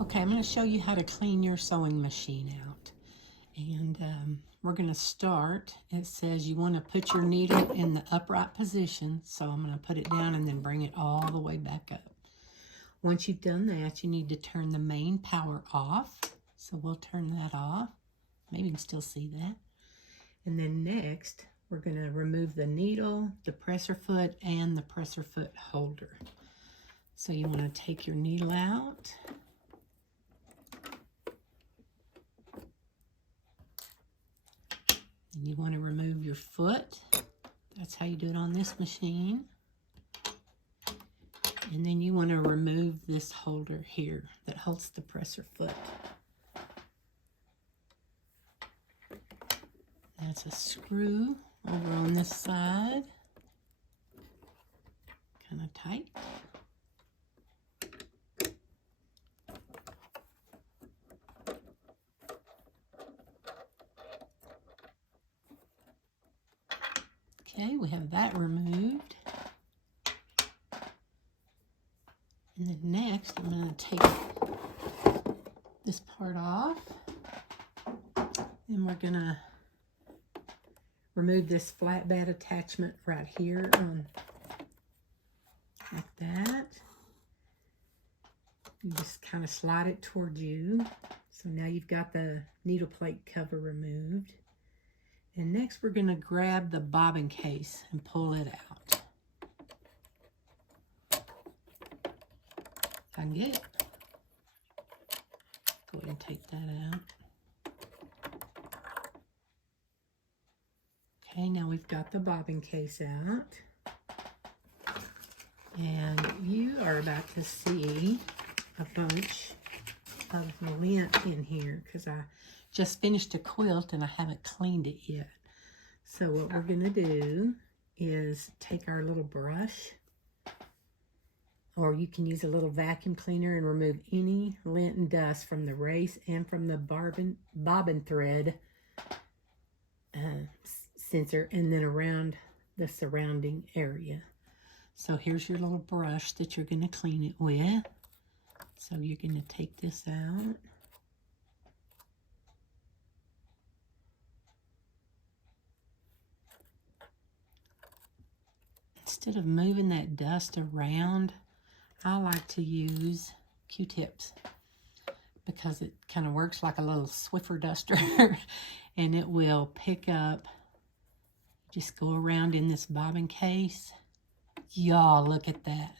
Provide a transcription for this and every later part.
Okay, I'm going to show you how to clean your sewing machine out. And we're going to start. It says you want to put your needle in the upright position. So I'm going to put it down and then bring it all the way back up. Once you've done that, you need to turn the main power off. So we'll turn that off. Maybe you can still see that. And then next, we're going to remove the needle, the presser foot, and the presser foot holder. So you want to take your needle out. And you want to remove your foot. That's how you do it on this machine. And then you want to remove this holder here that holds the presser foot. That's a screw over on this side. Kind of tight. Okay, we have that removed. And then next, I'm going to take this part off. And we're going to remove this flat bed attachment right here, like that. You just kind of slide it toward you. So now you've got the needle plate cover removed. And next we're going to grab the bobbin case and pull it out. If I can get it. Go ahead and take that out. Okay, now we've got the bobbin case out. And you are about to see a bunch of lint in here because I just finished a quilt and I haven't cleaned it yet. So what we're going to do is take our little brush, or you can use a little vacuum cleaner and remove any lint and dust from the race and from the bobbin thread sensor, and then around the surrounding area. So here's your little brush that you're going to clean it with. So you're going to take this out. Instead of moving that dust around, I like to use Q-tips because it kind of works like a little Swiffer duster and it will pick up. Just go around in this bobbin case. Y'all, look at that.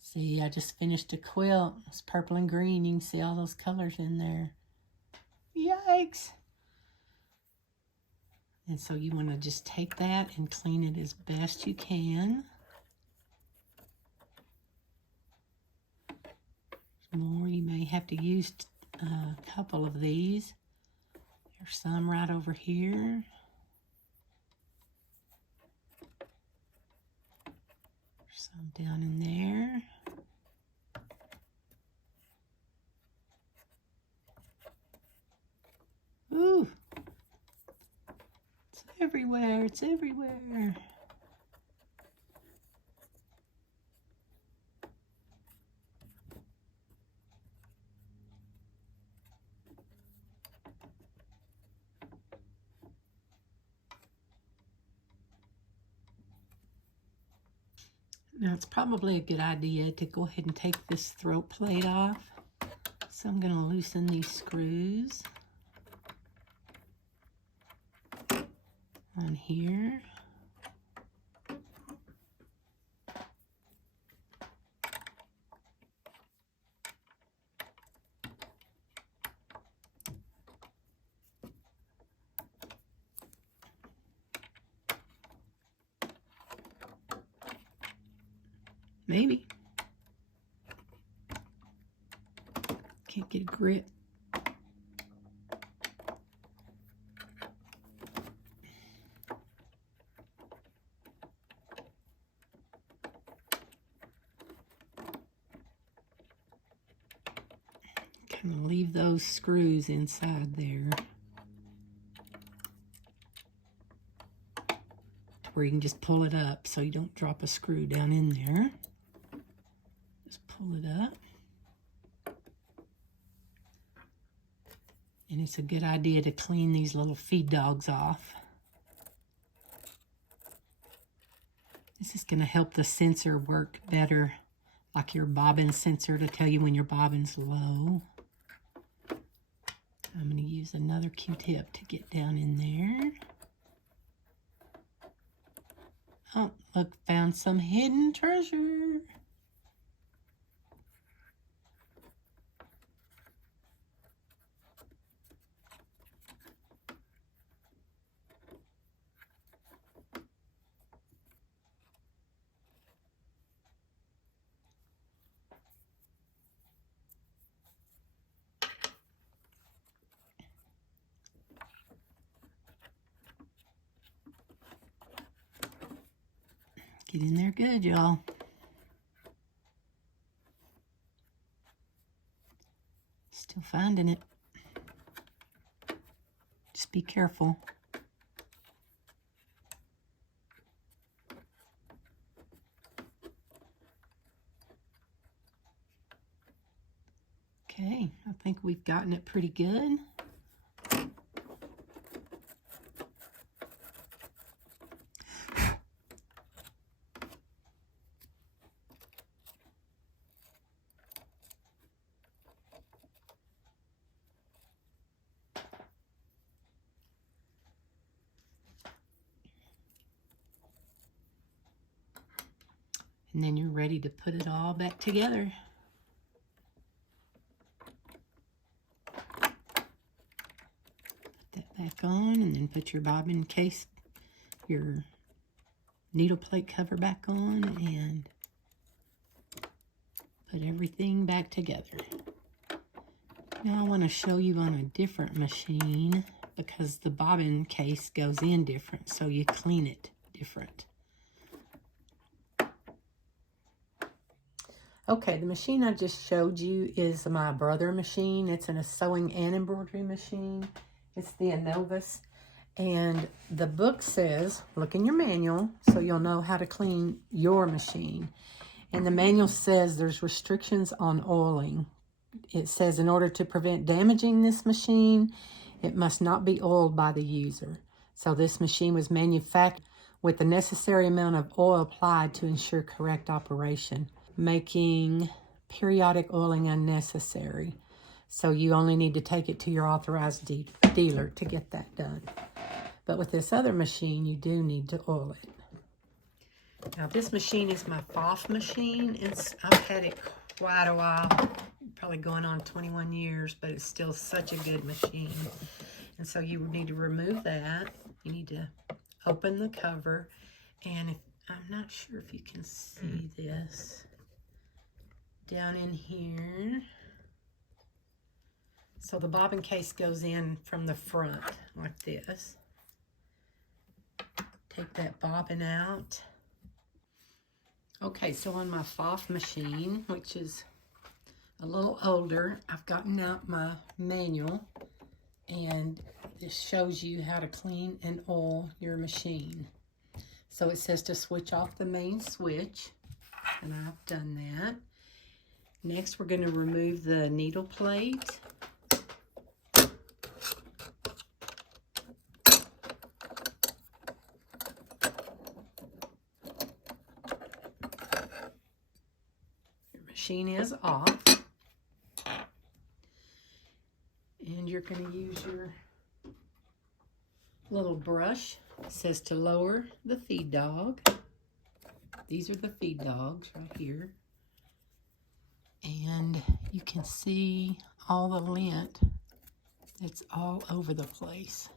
See, I just finished a quilt. It's purple and green. You can see all those colors in there. Yikes. And so you want to just take that and clean it as best you can. More, you may have to use a couple of these. There's some right over here. There's some down in there. Ooh. It's everywhere. It's everywhere. Now it's probably a good idea to go ahead and take this throat plate off. So I'm going to loosen these screws on here. Maybe. Can't get a grip. Kind of leave those screws inside there, where you can just pull it up so you don't drop a screw down in there. Just pull it up. And it's a good idea to clean these little feed dogs off. This is going to help the sensor work better, like your bobbin sensor, to tell you when your bobbin's low. I'm going to use another Q-tip to get down in there. Oh, look, found some hidden treasure. Get in there good, y'all. Still finding it. Just be careful. Okay, I think we've gotten it pretty good. And then you're ready to put it all back together. Put that back on, and then put your bobbin case, your needle plate cover back on, and put everything back together. Now I want to show you on a different machine, because the bobbin case goes in different, so you clean it different. Okay, the machine I just showed you is my brother machine. It's a sewing and embroidery machine. It's the Anovus. And the book says, look in your manual so you'll know how to clean your machine. And the manual says there's restrictions on oiling. It says in order to prevent damaging this machine, it must not be oiled by the user. So this machine was manufactured with the necessary amount of oil applied to ensure correct operation, making periodic oiling unnecessary. So you only need to take it to your authorized dealer to get that done. But with this other machine, you do need to oil it. Now this machine is my FOF machine. I've had it quite a while, probably going on 21 years, but it's still such a good machine. And so you need to remove that. You need to open the cover. And I'm not sure if you can see this down in here. So the bobbin case goes in from the front like this. Take that bobbin out. Okay, so on my FOF machine, which is a little older, I've gotten out my manual, and this shows you how to clean and oil your machine. So it says to switch off the main switch, and I've done that. Next, we're going to remove the needle plate. Your machine is off. And you're going to use your little brush. It says to lower the feed dog. These are the feed dogs right here. And you can see all the lint. It's all over the place.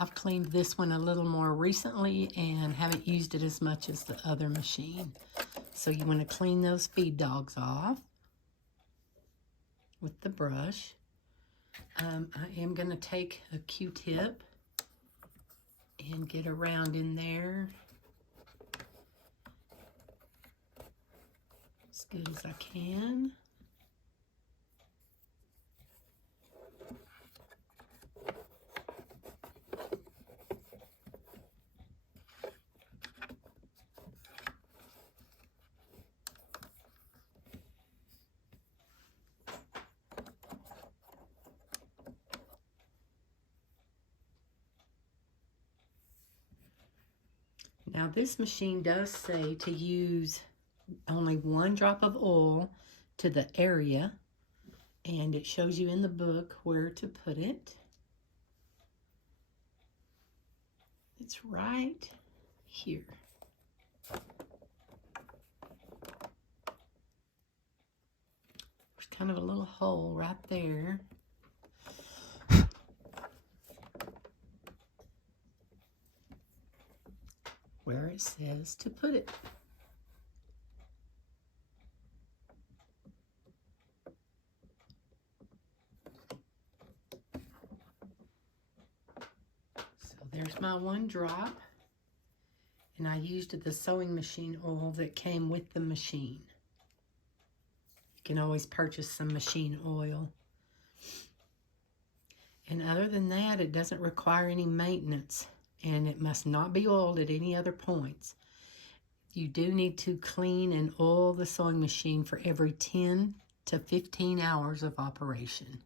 I've cleaned this one a little more recently and haven't used it as much as the other machine. So you want to clean those feed dogs off with the brush. I am going to take a Q-tip and get around in there as good as I can. Now this machine does say to use only 1 drop of oil to the area, and it shows you in the book where to put it. It's right here. There's kind of a little hole right there. Where it says to put it. So there's my 1 drop, and I used the sewing machine oil that came with the machine. You can always purchase some machine oil. And other than that, it doesn't require any maintenance, and it must not be oiled at any other points. You do need to clean and oil the sewing machine for every 10 to 15 hours of operation.